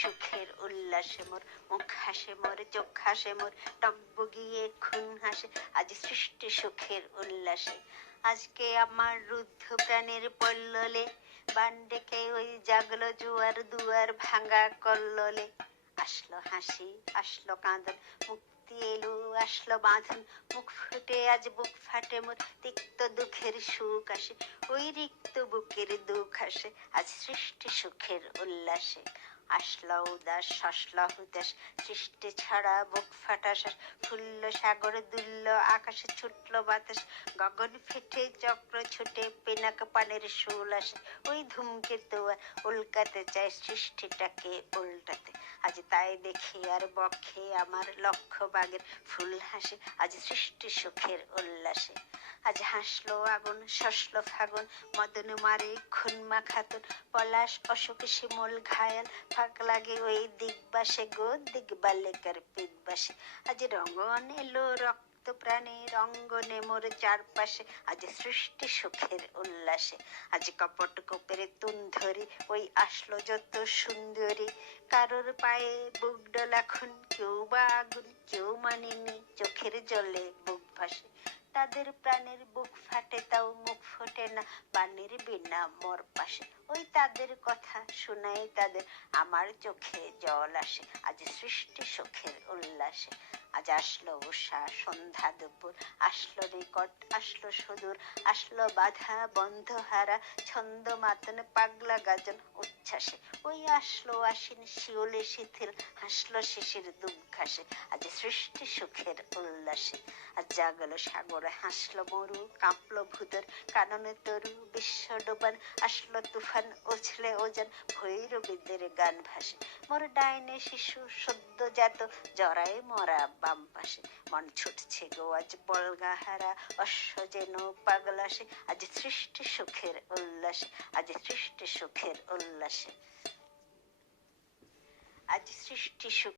সুখের উল্লাসে মোর মুখ হাসে, মোর চোখ হাসে, মোর টকবগিয়ে খুন হাসে, আজ সৃষ্টি সুখের উল্লাসে। আজকে আমার রুদ্ধ প্রাণের পল্ললে বান ডেকে ওই জাগলো জোয়ার দুয়ার ভাঙা কল্লোলে। আসলো হাসি, আসলো কাঁদন, মুক্তি এলো, আসলো বাঁধন, মুখ ফুটে আজ বুক ফাটে মোর, তিক্ত দুঃখের সুখ আসে, ওই রিক্ত বুকের দুঃখ আসে, আজ সৃষ্টি সুখের উল্লাসে। আসলো উদাস, সসলো হুদাস, সৃষ্টি ছাড়া বুক ফাটা শ্বাস, ফুলল সাগর দুলল আকাশে, ছুটলো বাতাস, গগন ফেটে চক্র ছুটে পিনাক পানের শুল আসে, ওই ধূমকেতু উল্কাতে চায় সৃষ্টিটাকে উল্টাতে। আজ তাই দেখি আর বক্ষে আমার লক্ষ বাগের ফুল হাসে, আজ সৃষ্টি সুখের উল্লাসে। আজ হাসলো আগুন, শসলো ফাগুন, মদন মারে খুন মাখাতুন, পলাশ অশোক শিমুল ঘায়াল, ফাঁক লাগে ওই দিগবাসে গো দিগবালিকার পিগবাসে। আজ রঙন এলো রক্ত প্রাণে রঙ্গনে মোর চারপাশে, আজ সৃষ্টি সুখের উল্লাসে। আজ কপট কোপের তুন ধরি ওই আসলো যত সুন্দরী, কারোর পায়ে বুক ডোলা খুন, কেউ বা আগুন কেউ মানেনি, চোখের জলে বুক ভাসে, তাদের প্রাণের বুক ফাটে তাও মুখ ফোটে না, বাণীর বিনা মোর পাশে, ওই তাদের কথা শুনাই তাদের আমার চোখে জল আসে, আজ সৃষ্টি সুখের উল্লাসে। আজ আসলো উষা সন্ধ্যা দুপুর, আসলো নিকট আসলো সুদূর, আসলো বাধা বন্ধ হারা ছন্দ মাতন পাগলা গাজন উচ্ছ্বাসে, ওই আসলো আশ্বিন শিওলে শিথিল, হাসলো শিশির দুধ ঘাসে, আজ সৃষ্টি সুখের উল্লাসে। আজ জাগলো সাগর, হাসলো মরু, কাঁপলো ভূতর কাননে তরু, বিশ্ব ডোবান আসলো তুফান, ওছলে ওজন ভৈরবীদের গান ভাসে, মোর ডাইনে শিশু সদ্যজাত জরায় মরা বাম পাশে, মন ছুটছে গো আজ বলগাহারা অশ্ব যেন পাগলাসে, আজ সৃষ্টি সুখের উল্লাসে, আজ সৃষ্টি সুখের উল্লাসে, আজ সৃষ্টি সুখ।